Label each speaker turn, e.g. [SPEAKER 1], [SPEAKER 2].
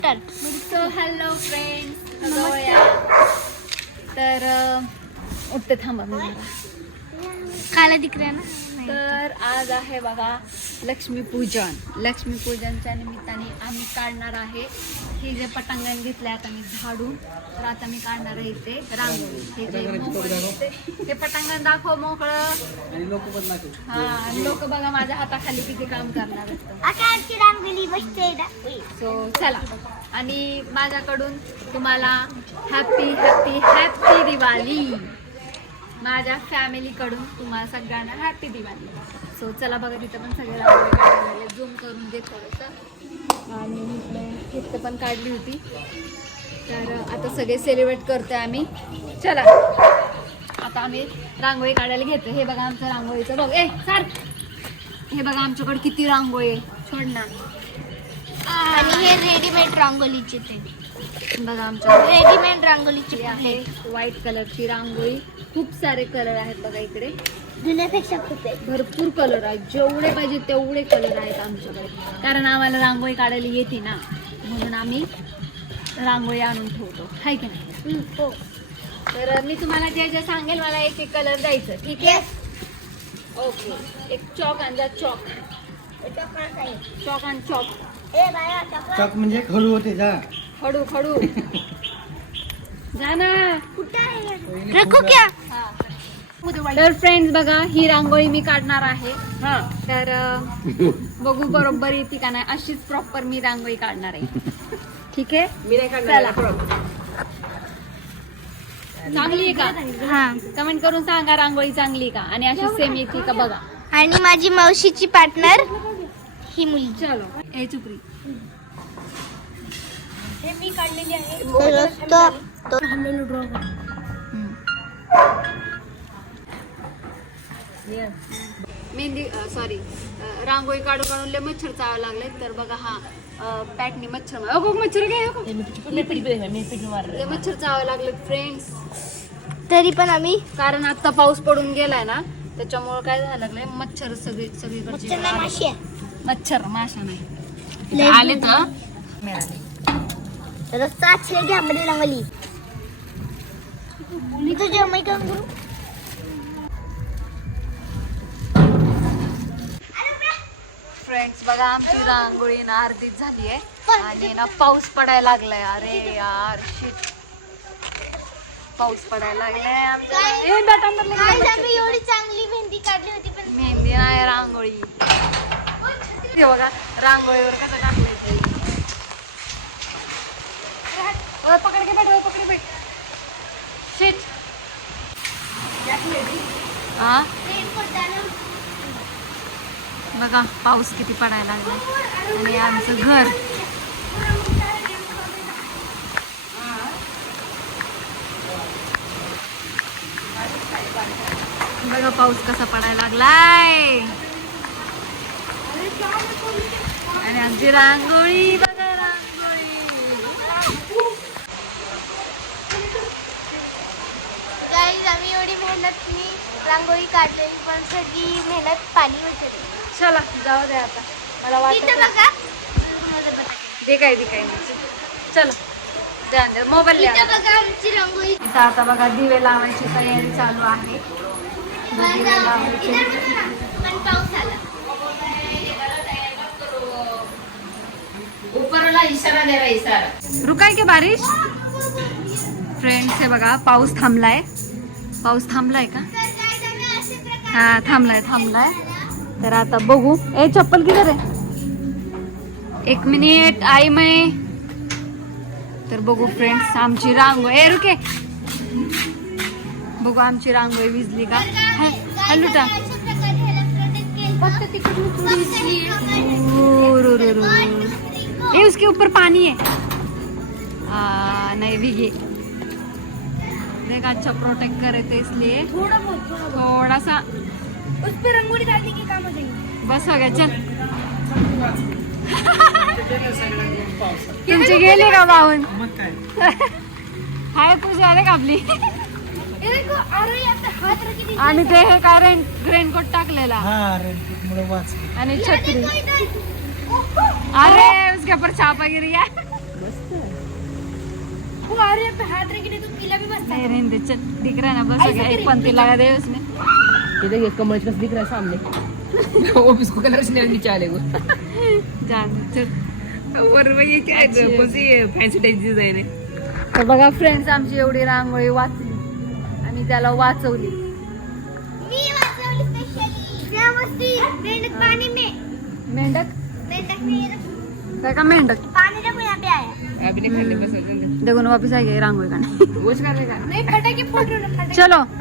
[SPEAKER 1] So hello friends, तर उठते थांबा मी जरा.
[SPEAKER 2] काला दिकऱ्या ना.
[SPEAKER 1] तर आज आहे बघा लक्ष्मीपूजन. लक्ष्मीपूजनच्या निमित्ताने आम्ही काढणार आहे हे जे पटांगण घेतले आता मी झाडून. तर आता मी काढणार आहे इथे रांगोळी. हे जे मोकळं ते पटांगण दाखव मोकळं
[SPEAKER 3] आणि लोक पण दाखव.
[SPEAKER 1] हा, लोक बघा माझ्या हाताखाली किती काम करणार असतं.
[SPEAKER 2] आकाशची रांगोळी बसते ना.
[SPEAKER 1] सो चला, आणि माझ्याकडून तुम्हाला हॅपी हॅपी हॅपी दिवाळी. माझ्या फॅमिलीकडून तुम्हाला सगळ्यांना हॅपी दिवाळी. सो चला बघा, तिथं पण सगळे रांगोळी काढायला लागले. झूम करून घे थोडंसं. आणि इथं पण काढली होती. तर आता सगळे सेलिब्रेट करतोय आम्ही. चला आता आम्ही रांगोळी काढायला घेतो. हे बघा आमचं रांगोळीचं बघ. सर हे बघा आमच्याकडे किती रांगोळी आहे. छोड ना.
[SPEAKER 2] आणि हे रेडीमेड रांगोळीचे ते
[SPEAKER 1] बघा आमच्या
[SPEAKER 2] रेडीमेड रांगोळीची
[SPEAKER 1] आहे व्हाईट कलरची रांगोळी. खूप सारे कलर आहेत बघा इकडे.
[SPEAKER 2] जुन्यापेक्षा खूप आहे.
[SPEAKER 1] भरपूर कलर आहेत. जेवढे पाहिजे तेवढे कलर आहेत आमच्याकडे. कारण आम्हाला रांगोळी काढायला येते ना, म्हणून आम्ही रांगोळी आणून ठेवतो, हाय की नाही.
[SPEAKER 2] हो.
[SPEAKER 1] तर मी तुम्हाला जे जे सांगेल मला एक एक कलर द्यायचं, ठीक आहे. ओके, एक चॉक आणजा. चॉक आण चॉक.
[SPEAKER 3] चॉक म्हणजे खडू होते जा.
[SPEAKER 1] खडू खडू जा ना.
[SPEAKER 2] रखू क्या?
[SPEAKER 1] तर फ्रेंड्स बघा, ही रांगोळी मी काढणार आहे. हा, तर बघू बरोबर येते का नाही. अशीच प्रॉपर मी रांगोळी काढणार आहे, ठीक आहे. चला, चांगली आहे का?
[SPEAKER 2] हा.
[SPEAKER 1] कमेंट करून सांगा रांगोळी चांगली आहे का, आणि अशी सेम येते का बघा.
[SPEAKER 2] आणि माझी मावशीची पार्टनर ही मुलगी.
[SPEAKER 1] चलो ए चुपरी.
[SPEAKER 2] हे मी काढलेली आहे.
[SPEAKER 1] मेहंदी सॉरी रांगोळी काढू काढून लय मच्छर चावा लागले. तर बघा हा पॅटनी मच्छर मच्छर काय लय मच्छर चावा लागले फ्रेंड्स.
[SPEAKER 2] तरी पण आम्ही
[SPEAKER 1] कारण आता पाऊस पडून गेलाय ना, त्याच्यामुळे काय झालं लागलंय, मच्छर सगळीकडचे मच्छर माशा नाही आले तर मिळाले.
[SPEAKER 2] रस्ता अच्छे घ्या मध्ये रांगोळी. मी तुझ्या अम्माई काम करू.
[SPEAKER 1] फ्रेंड्स बघा, आमची रांगोळी ना अर्धीच झाली आहे. आणि ना पाऊस पडायला लागलाय. अरे यार शिट, पाऊस पडायला लागलाय आमच्या.
[SPEAKER 2] आम्ही एवढी चांगली मेहंदी काढली होती पण
[SPEAKER 1] मेहंदी नाही, रांगोळी. हे बघा रांगोळीवर कसं टाकलंय ते. पकड के बैठ, पकड बैठ. शिट. हा बघा पाऊस किती पडायला लागलाय. आणि आमचं घर बघा, पाऊस कसा पडायला लागलाय. आणि आमची रांगोळी बघा, रांगोळी.
[SPEAKER 2] गाईज आम्ही एवढी मेहनतनी रांगोळी काढलेली पण सगळी मेहनत पाणी होते.
[SPEAKER 1] चला जाऊ दे आता. मला
[SPEAKER 2] इथं
[SPEAKER 1] वाटत
[SPEAKER 2] बघा.
[SPEAKER 1] दे काय चलो द्या मोबाईल
[SPEAKER 2] इथं बघा आमची रांगोळी.
[SPEAKER 1] इथं आता बघा दिवे लावायची तयारी चालू आहे. दिवे लावायचे.
[SPEAKER 2] पण पाऊस आला.
[SPEAKER 4] ऊपरला इशारा दे रहा इशारा.
[SPEAKER 1] रुकाय की बारिश. फ्रेंड्स हे बघा पाऊस थांबलाय. पाऊस थांबलाय का? हा थांबलाय. तर आता बघू. चप्पल किधर आहे? एक मिनिट आई मै. तर बघू फ्रेंड्स आमची रांगोळी. रुके, बघू आमची रांगोळी विजली का. हल्लूटा फक्त तिकडून थोडी. उसके ऊपर पानी है. नहीं भीगे. देख अच्छा प्रोटेक्ट करे थे इसलिए थोड़ा सा
[SPEAKER 2] उस पे रंगोली डालने के काम हो जाएगी.
[SPEAKER 1] बस हो गया. चल तुमची गेली का वाहून?
[SPEAKER 3] मग काय
[SPEAKER 1] हाय पूजा आले का आपली. आणि ते हे काय रेनकोट टाकलेला.
[SPEAKER 3] हा रेनकोट मुळे वाच.
[SPEAKER 1] आणि छत्री. अरे उसके ऊपर छापा गिर गया.
[SPEAKER 2] हाथ रखने तो पीला भी बसता
[SPEAKER 1] नहीं रहने दे, चल दिख रहा है ना बस हो गया, एक पंक्ति लगा दे उसमें।
[SPEAKER 5] ये देखिए कमल का दिख रहा है सामने वो इसको कलर से नीचे आले वो
[SPEAKER 1] जान दे, चल।
[SPEAKER 5] और भाई ये क्या है
[SPEAKER 1] अच्छी है।
[SPEAKER 5] कौन सी फॅन्सी टाइप डिझाइन आहे
[SPEAKER 1] तर बघा फ्रेंड्स, आमची एवढी रांगोळी वाचली आणि त्याला वाचवली.
[SPEAKER 2] मी वाचवली स्पेशली त्या मस्ती मेंढक पानी में
[SPEAKER 1] मेंढक
[SPEAKER 2] मेंढक में
[SPEAKER 1] काय का मेंढक
[SPEAKER 2] पानी जब यहाँ पे आया
[SPEAKER 5] अभी नहीं खाने बस
[SPEAKER 1] देखो ना वापिस आ गई रांगोळी का.
[SPEAKER 5] वो कर लेगा
[SPEAKER 2] नहीं फटाके फोड़ रहे हो ना फटाके
[SPEAKER 1] चलो